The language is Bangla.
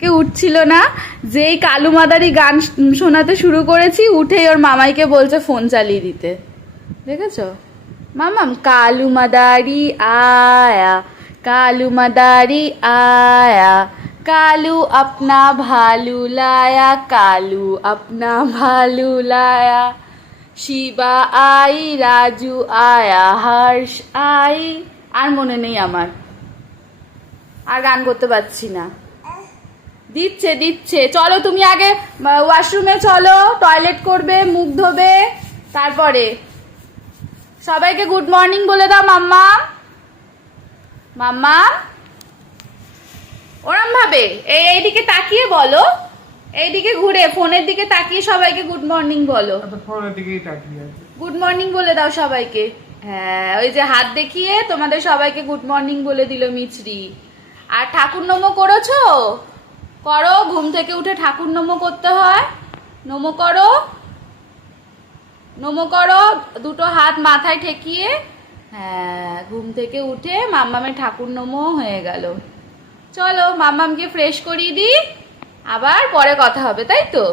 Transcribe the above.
কে উঠছিল না, যেই কালু মাদারি গান শোনাতে শুরু করেছি উঠেই ওর মামাইকে বলছে ফোন চালিয়ে দিতে। দেখেছো মামাম? কালু মাদারি আয়া, কালু মাদারি আয়া, কালু अपना भालू लाया, कालू अपना भालू लाया, শিবা আই, রাজু আয়া, হর্ষ আই। আর মনে নেই আমার, আর গান করতে পারছি না। দিচ্ছে দিচ্ছে, চলো তুমি আগে ওয়াশরুমে চলো, টয়লেট করবে, মুখ ধোবে, তারপরে সবাইকে গুড মর্নিং বলে দাও। মাম্মা, মাম্মা ওরম ভাবে এইদিকে তাকিয়ে বলো, এইদিকে ঘুরে ফোনের দিকে তাকিয়ে সবাইকে গুড মর্নিং বলো। ফোনের দিকেই তাকিয়ে আছে। গুড মর্নিং বলে দাও সবাইকে। হ্যাঁ, ওই যে হাত দেখিয়ে তোমাদের সবাইকে গুড মর্নিং বলে দিল মিছরি। আর ঠাকুর নমো করেছো? করো, ঘুম থেকে উঠে ঠাকুর নমো করতে হয়। নমো করো, নমো করো, দুটো হাত মাথায় ঠেকিয়ে। হ্যাঁ, ঘুম থেকে উঠে মাম্মামের ঠাকুর নমো হয়ে গেল। চলো মাম্মামকে ফ্রেশ করিয়ে দিই, আবার পরে কথা হবে, তাই তো?